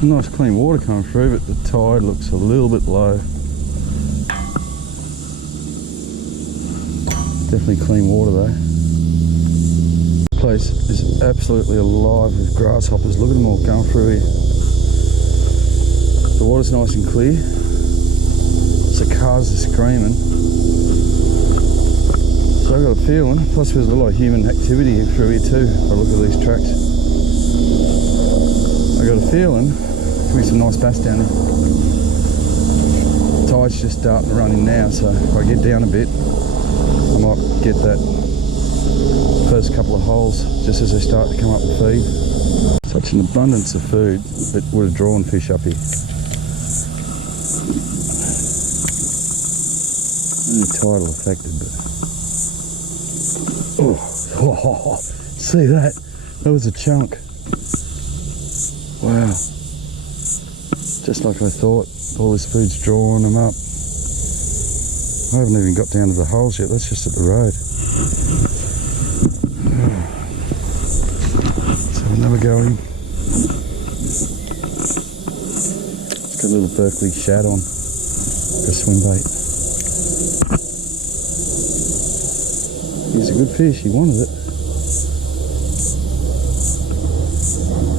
Some nice clean water coming through, but the tide looks a little bit low. Definitely clean water though. The place is absolutely alive with grasshoppers. Look at them all going through here. The water's nice and clear. Cicadas are screaming. So I've got a feeling, plus there's a lot of human activity through here too. If I look at these tracks, I got a feeling there'll be some nice bass down there. The tide's just starting to run in now, so if I get down a bit, I might get that first couple of holes just as they start to come up and feed. Such an abundance of food that would have drawn fish up here. Only tidal affected, but oh, see that? That was a chunk. Wow. Just like I thought, all this food's drawing them up. I haven't even got down to the holes yet, that's just at the road. So another go in. It's got a little Berkeley shad on for a swim bait. He's a good fish, he wanted it.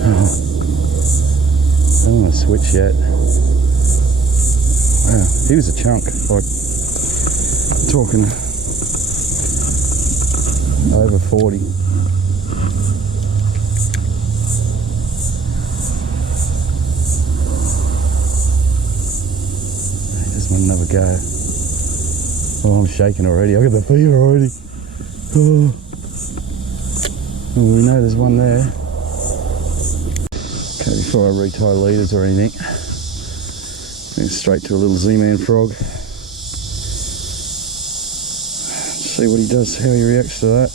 Oh, I don't want to switch yet. Wow, he was a chunk, like talking over 40. Just want another go. Oh, I'm shaking already. I got the fever already. Oh. Well, we know there's one there. Okay, before I retie leaders or anything, straight to a little Z-Man frog. See what he does, how he reacts to that.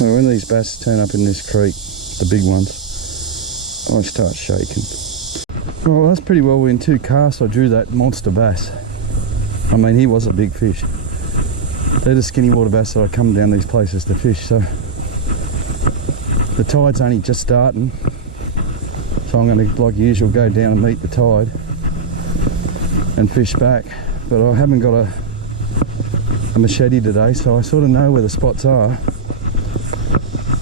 Well, when these bass turn up in this creek, the big ones, I start shaking. Well, that's pretty well within 2 casts I drew that monster bass. I mean, he was a big fish. They're the skinny water bass that I come down these places to fish, so the tide's only just starting. So I'm going to, like usual, go down and meet the tide and fish back. But I haven't got a machete today, so I sort of know where the spots are.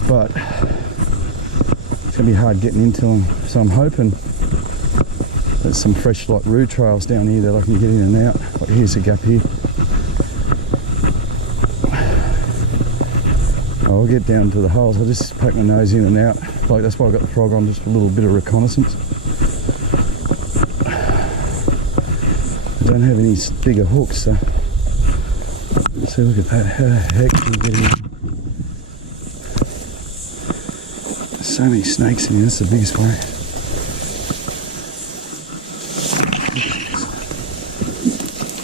But it's going to be hard getting into them. So I'm hoping there's some fresh like root trails down here that I can get in and out. Like here's a gap here. I'll get down to the holes. I'll just poke my nose in and out. Like that's why I got the frog on, just a little bit of reconnaissance. I don't have any bigger hooks, so see, look at that. How the heck can you get in? There's so many snakes in here. That's the biggest one.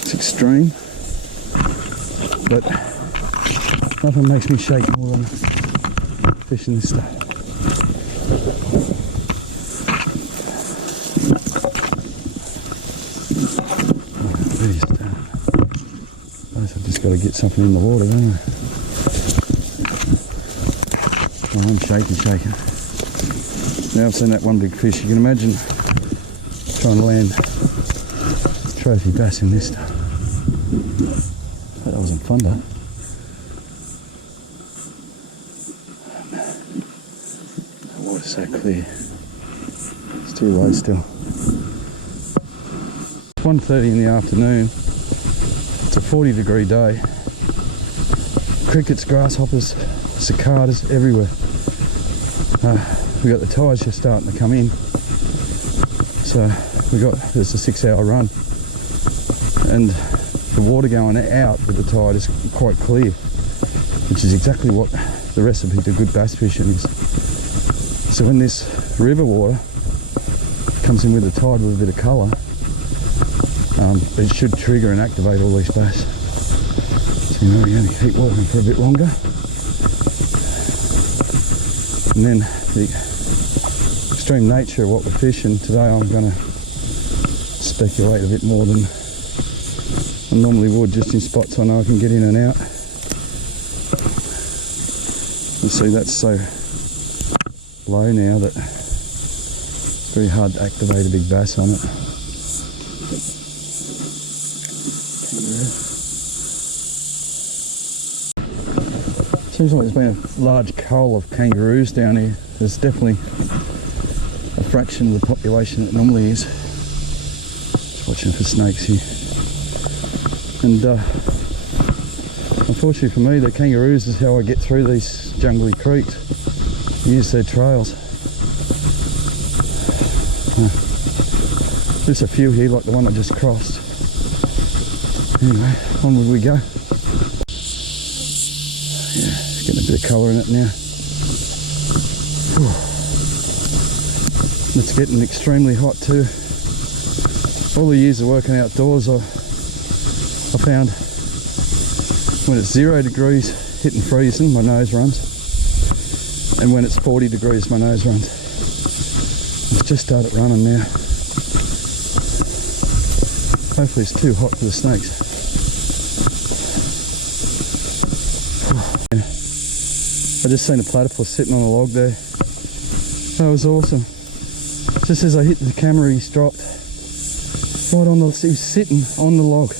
It's extreme, but nothing makes me shake more than fishing this stuff. I've just got to get something in the water, don't I? Oh, I'm shaking. Now I've seen that one big fish. You can imagine trying to land trophy bass in this stuff. That wasn't fun, though. The water's so clear. It's too low still. It's 1:30 in the afternoon. It's a 40-degree day. Crickets, grasshoppers, cicadas everywhere. We got the tides just starting to come in. So there's a 6-hour run. And the water going out with the tide is quite clear, which is exactly what the recipe to good bass fishing is. So when this river water comes in with the tide with a bit of colour, it should trigger and activate all these bass. So you know, we're going to keep walking for a bit longer. And then the extreme nature of what we're fishing today, I'm going to speculate a bit more than I normally would, just in spots I know I can get in and out. You see, that's so low now that Very hard to activate a big bass on it. Seems like there's been a large cull of kangaroos down here. There's definitely a fraction of the population that normally is. Just watching for snakes here. And unfortunately for me, the kangaroos is how I get through these jungly creeks. Use their trails. There's a few here, like the one I just crossed. Anyway, onward we go. Yeah, it's getting a bit of colour in it now. Whew. It's getting extremely hot too. All the years of working outdoors, I found when it's 0 degrees, hitting freezing, my nose runs. And when it's 40 degrees, my nose runs. It's just started running now. Hopefully it's too hot for the snakes. I just seen a platypus sitting on a log there. That was awesome. Just as I hit the camera, he's dropped. Right on the, he was sitting on the log.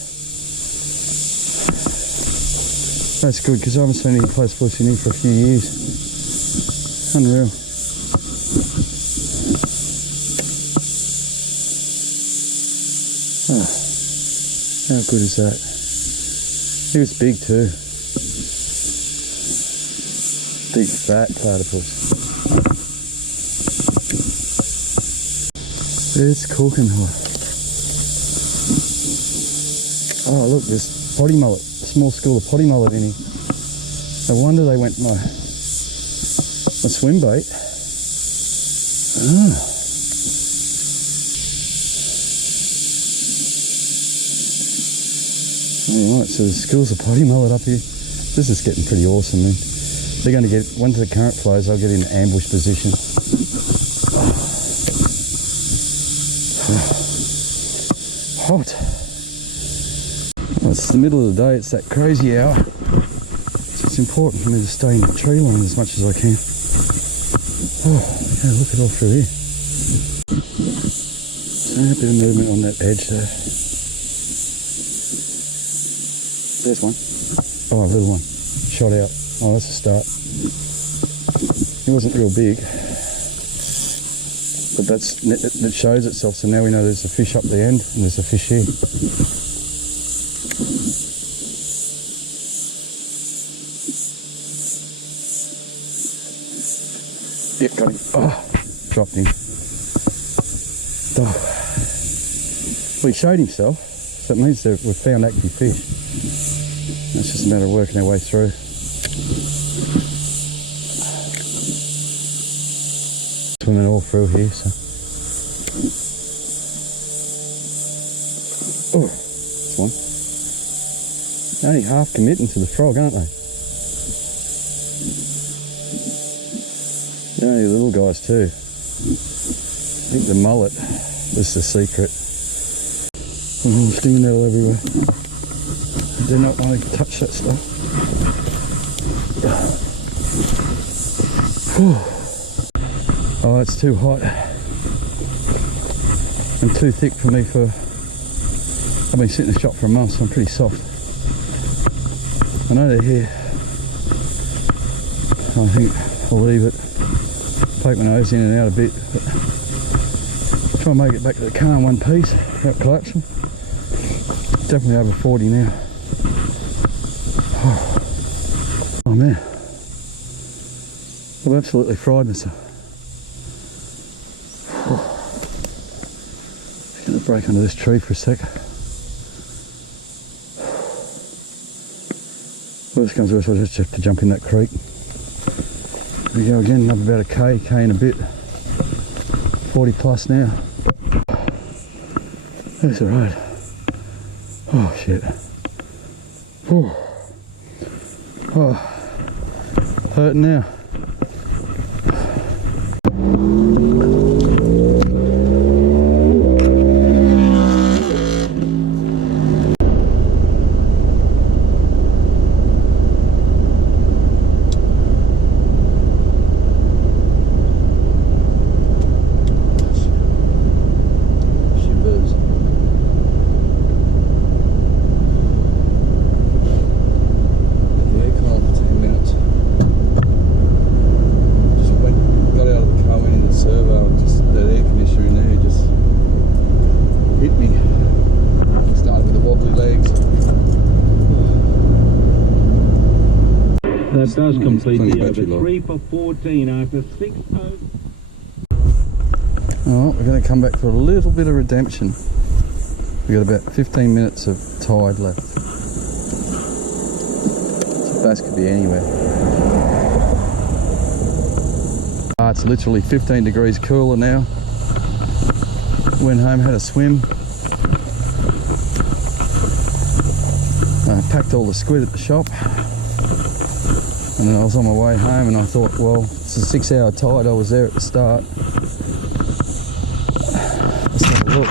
That's good, because I haven't seen any platypus in here for a few years. Unreal. Oh, how good is that? He was big too. Big fat platypus. It's cooking hot. Oh look, there's potty mullet. A small school of potty mullet in here. No wonder they went my swim bait. Ah. Alright, so there's schools of potty mullet up here. This is getting pretty awesome, man. They're going to get, once the current flows, I'll get in ambush position. Hot. Well, it's the middle of the day, it's that crazy hour. So it's important for me to stay in the tree line as much as I can. Oh, yeah, look at all through here. So a bit of movement on that edge there. There's one. Oh, a little one. Shot out. Oh, that's a start. It wasn't real big. But that shows itself, so now we know there's a fish up the end and there's a fish here. Yep, got him. Oh, dropped him. Oh. Well, he showed himself, so it means that we've found active fish. It's just a matter of working our way through. Swimming all through here, so. Oh, this one. They're only half committing to the frog, aren't they? They're only little guys too. I think the mullet is the secret. Oh, stingnail everywhere. I do not want to touch that stuff. Whew. Oh, it's too hot and too thick for me I've been sitting in the shop for a month, so I'm pretty soft. I know they're here. I think I'll leave it, poke my nose in and out a bit, but try and make it back to the car in one piece without collapsing. Definitely over 40 now. Oh man, I've absolutely fried myself. Just going to break under this tree for a sec. Worst comes to worst, I'll just have to jump in that creek. There we go again, up about a K and a bit. 40 plus now. There's the road. Oh shit. Oh, hurting now. does complete the over. Life. 3 for 14 after 6 overs. Alright, we're going to come back for a little bit of redemption. We've got about 15 minutes of tide left. So bass could be anywhere. It's literally 15 degrees cooler now. Went home, had a swim. Packed all the squid at the shop. And then I was on my way home and I thought, well, it's a 6-hour tide. I was there at the start. Let's have a look.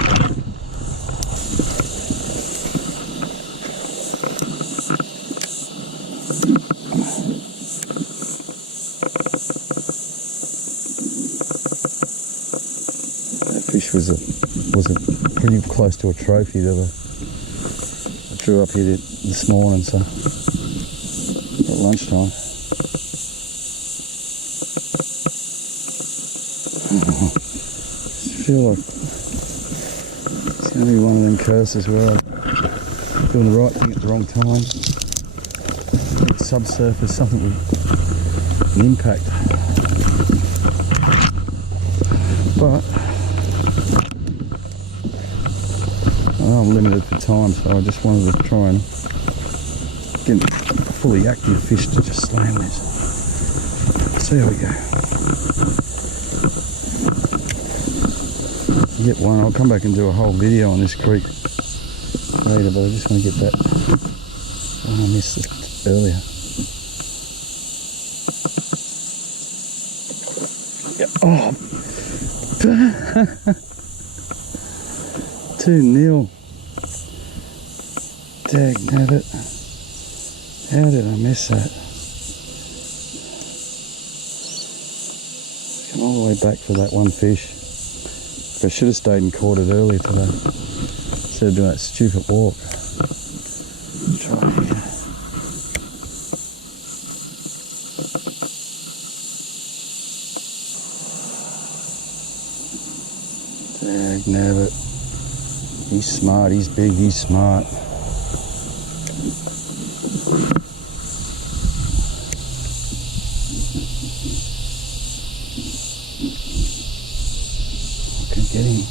That fish was pretty close to a trophy that I drew up here this morning, so at lunchtime. I feel like it's going to be one of them curses where I'm doing the right thing at the wrong time. It's subsurface, something with an impact. But I know I'm limited for time, so I just wanted to try and get a fully active fish to just slam this. So here we go. Get one. I'll come back and do a whole video on this creek later, but I just want to get that one I missed it earlier. Yeah. Oh, 2-0. Dagnabbit. How did I miss that? Come all the way back for that one fish. I should have stayed and caught it earlier today instead of doing that stupid walk. Try here. Dagnabbit. He's smart, he's big, he's smart. Get him.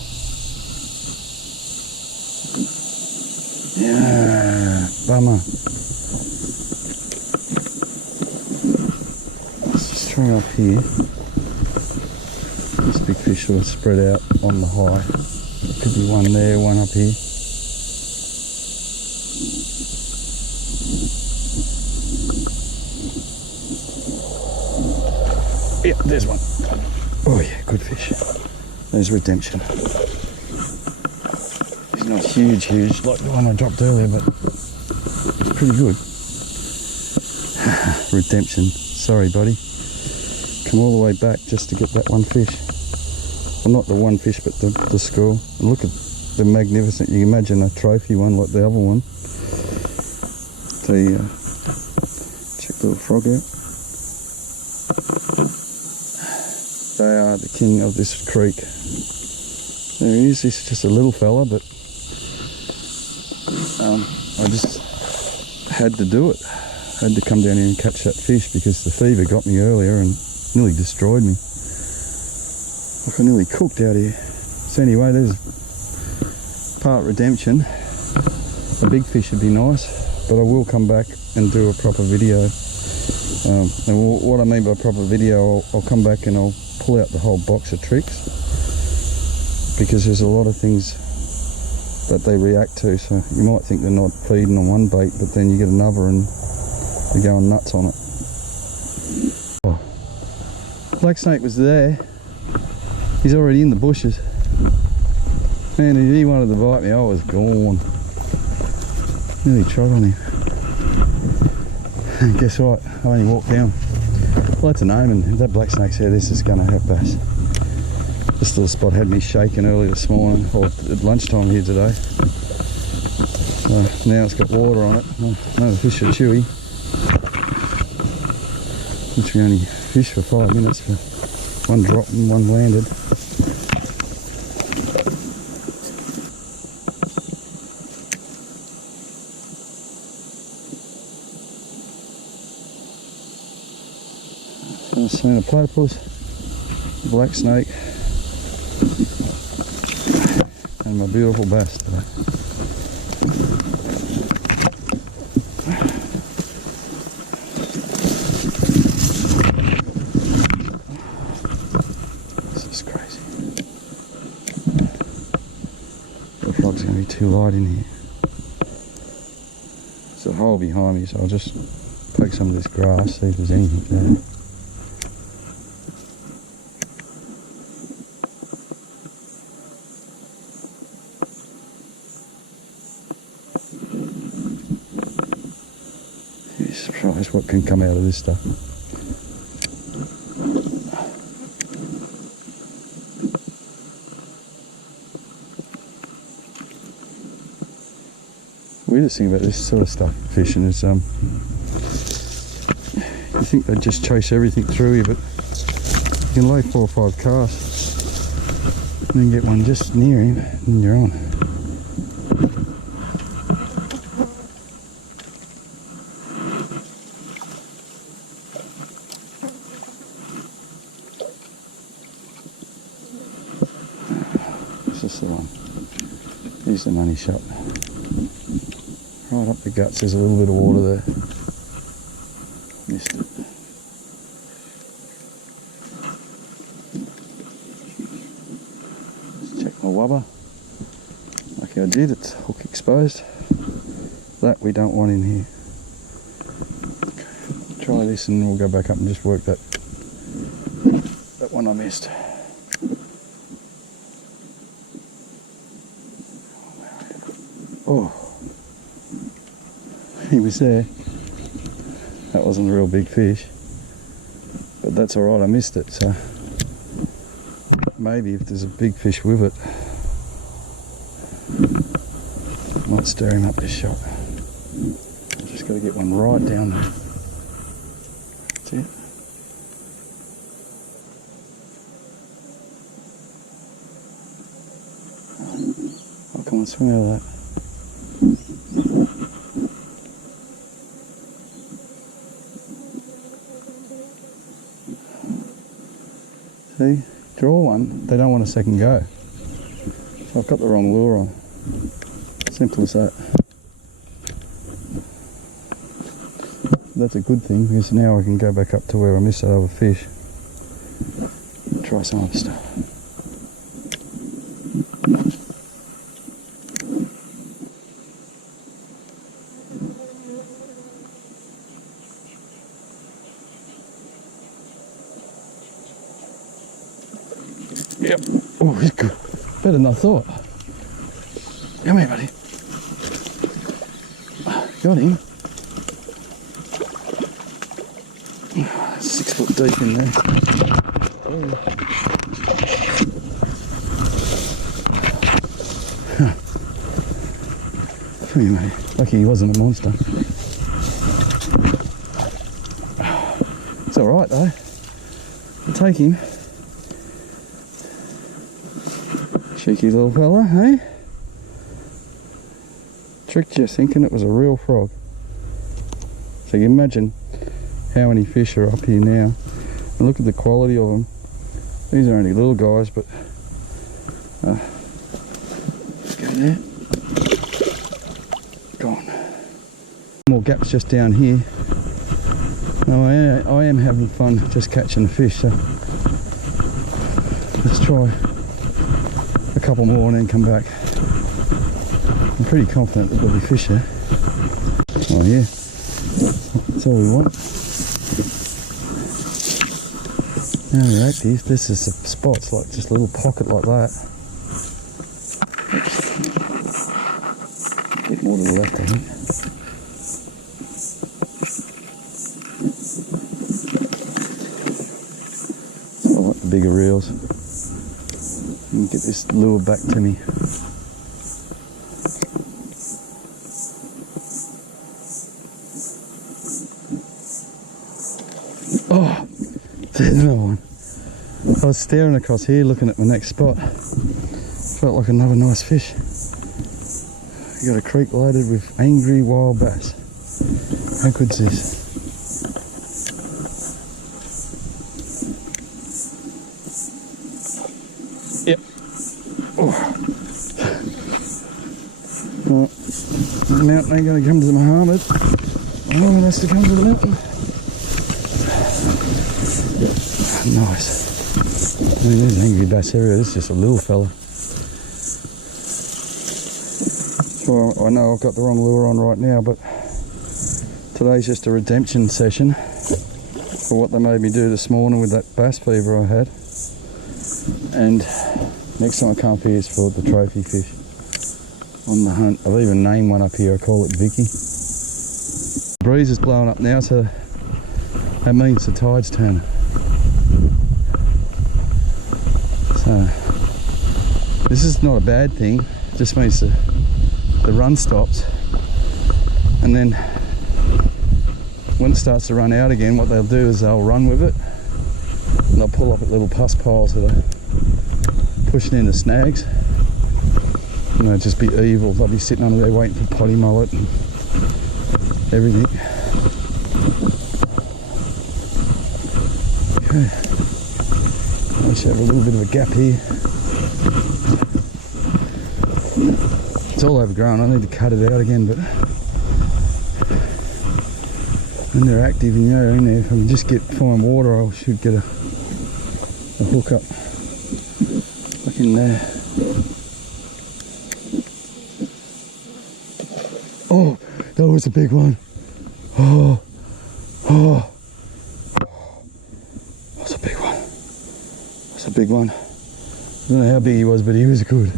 Yeah, bummer. Let's just try up here. This big fish will spread out on the high. Could be one there, one up here. Yep, there's one. Oh yeah, good fish. There's redemption. He's not huge like the one I dropped earlier, but it's pretty good. Redemption. Sorry, buddy. Come all the way back just to get that one fish. Well, not the one fish, but the school. And look at the magnificent. You can imagine a trophy one like the other one. Check the little frog out. They are the king of this creek. There he is. This is just a little fella, but I just had to do it. I had to come down here and catch that fish because the fever got me earlier and nearly destroyed me. Like I nearly cooked out here. So anyway, there's part redemption. A big fish would be nice, but I will come back and do a proper video. And what I mean by proper video, I'll come back and I'll pull out the whole box of tricks, because there's a lot of things that they react to. So you might think they're not feeding on one bait, but then you get another and they're going nuts on it. Oh. Black snake was there. He's already in the bushes. Man, if he wanted to bite me, I was gone. Nearly trod on him. And guess what? I only walked down. Well, that's an omen. If that black snake's here, this is going to have bass. This little spot had me shaking early this morning, or at lunchtime here today. So now it's got water on it. No, the fish are chewy. Which we only fished for 5 minutes for one drop and one landed. I've seen a platypus, a black snake, and my beautiful bass today. This is crazy. The frog's going to be too light in here. There's a hole behind me, so I'll just poke some of this grass, see if there's anything there. You're surprised what can come out of this stuff. Weirdest thing about this sort of stuff fishing is you think they'd just chase everything through you, but you can lay 4 or 5 casts and then get one just near him and you're on. This is the one. Here's the money shot. Right up the guts, there's a little bit of water there. Missed it. Let's check my wubber. Lucky I did, it's hook exposed. That we don't want in here. Okay. Try this and we'll go back up and just work that one I missed. Oh. He was there. That wasn't a real big fish, but that's alright, I missed it, so maybe if there's a big fish with it, I might stir him up this shot. I've just got to get one right down there. That's it. I'll come and swim out of that. See, draw one, they don't want a second go. So I've got the wrong lure on. Simple as that. That's a good thing because now I can go back up to where I missed that other fish. Try some other stuff. Yep. Oh, he's good. Better than I thought. Come here, buddy. Got him. 6 foot deep in there. Oh. Come here, mate. Lucky he wasn't a monster. It's alright though. I'll take him. Cheeky little fella, eh? Tricked you thinking it was a real frog. So you can imagine how many fish are up here now. And look at the quality of them. These are only little guys, but let's go there. Gone. More gaps just down here. Now I am having fun just catching the fish, so let's try a couple more and then come back. I'm pretty confident that there'll be fish there. Oh yeah, that's all we want. Now we're active, this is the spots, like just a little pocket like that. Oops. A bit more to the left, I think. I like the bigger reels. And get this lure back to me. Oh, there's another one. I was staring across here looking at my next spot. Felt like another nice fish. You got a creek loaded with angry wild bass. How good's this? Well, the mountain ain't going to come to the Muhammad. Oh, it has to come to the mountain. Nice. I mean, there's an angry bass area. This is just a little fella. So I know I've got the wrong lure on right now, but today's just a redemption session for what they made me do this morning with that bass fever I had. And next time I come up here is for the trophy fish on the hunt. I've even named one up here. I call it Vicky. The breeze is blowing up now, so that means the tide's turning. So this is not a bad thing. It just means the run stops, and then when it starts to run out again, what they'll do is they'll run with it and they'll pull up at little pus piles that are pushing into snags, and they'll just be evil. They'll be sitting under there waiting for potty mullet and everything. Okay, I should have a little bit of a gap here. It's all overgrown. I need to cut it out again, but when they're active and you're in there, if I can just get fine water, I should get a hook up like in there. Oh, that was a big one. Oh, that's a big one. That's a big one. I don't know how big he was, but he was good.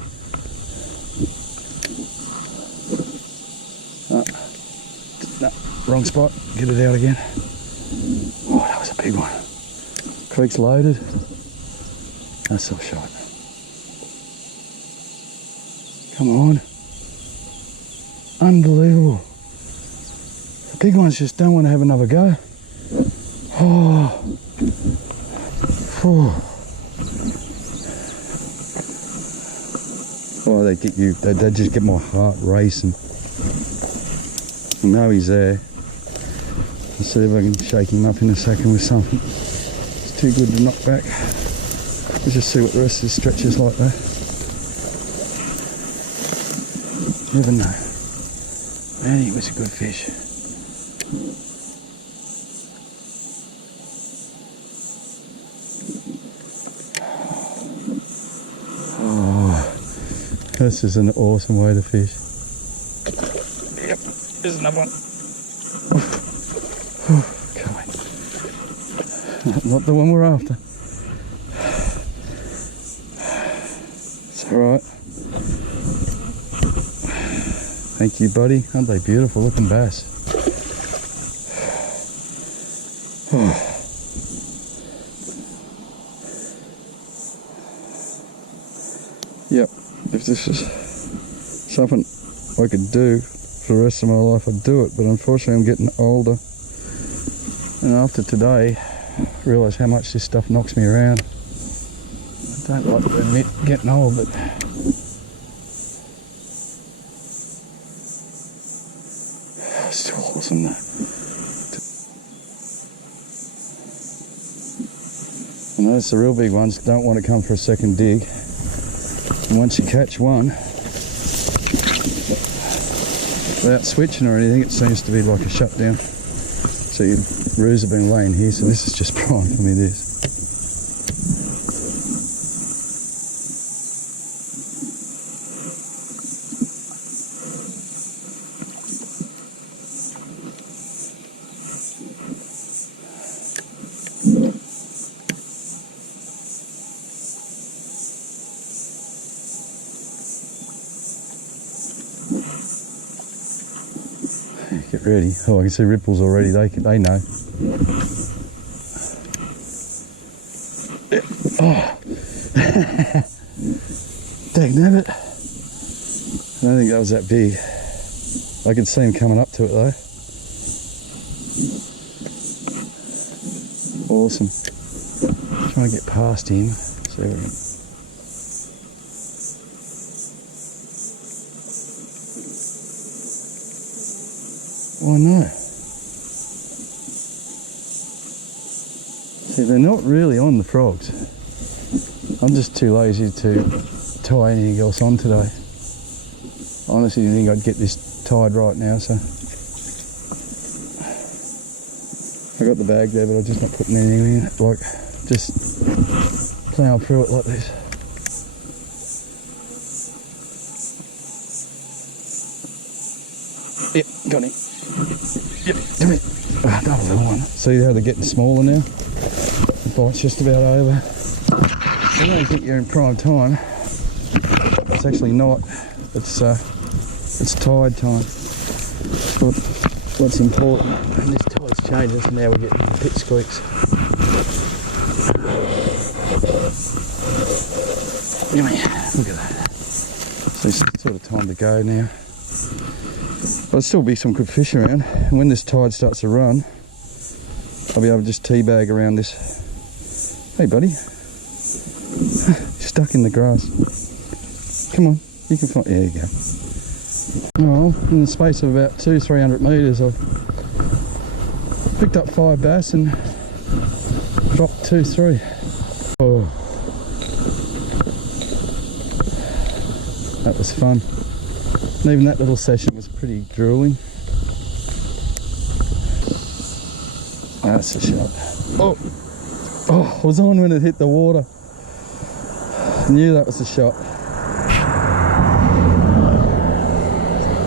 No, wrong spot. Get it out again. Oh, that was a big one. Creek's loaded. That's so shot. Come on. Unbelievable. The big ones just don't want to have another go. Oh. Oh, they get you. They just get my heart racing. I know he's there. I'll see if I can shake him up in a second with something. It's too good to knock back. Let's just see what the rest of the stretch is like though. Never know. Man, he was a good fish. Oh, this is an awesome way to fish. Yep, there's another one. Come on. Not the one we're after. It's alright. Thank you, buddy. Aren't they beautiful looking bass? Yep, if this is something I could do for the rest of my life, I'd do it, but unfortunately I'm getting older, and after today I realise how much this stuff knocks me around. I don't like to admit getting old, but still awesome though. I notice the real big ones don't want to come for a second dig. And once you catch one, without switching or anything, it seems to be like a shutdown. So your roos have been laying here, so this is just prime for me, this. Get ready. Oh, I can see ripples already. They know. Oh, dagnabbit. I don't think that was that big. I can see him coming up to it though. Awesome. Trying to get past him. See if we can. Oh no. See, they're not really on the frogs. I'm just too lazy to tie anything else on today. I honestly didn't think I'd get this tied right now, so I got the bag there, but I'm just not putting anything in it, like just ploughing through it like this. Yep, got him. Yep, come here. Another little one. See how they're getting smaller now? The bite's just about over. I don't think you're in prime time. It's actually not. It's tide time. But what's important, and this tide's changing, so now we're getting pit squeaks. Look at that. So it's sort of time to go now. There'll still be some good fish around, and when this tide starts to run, I'll be able to just teabag around this. Hey buddy, stuck in the grass. Come on, you can find, there you go. Well, in the space of about 200-300 metres, I've picked up 5 bass and dropped 2-3. Oh, that was fun. And even that little session was pretty drooling. That's a shot. Oh, I was on when it hit the water. I knew that was a shot.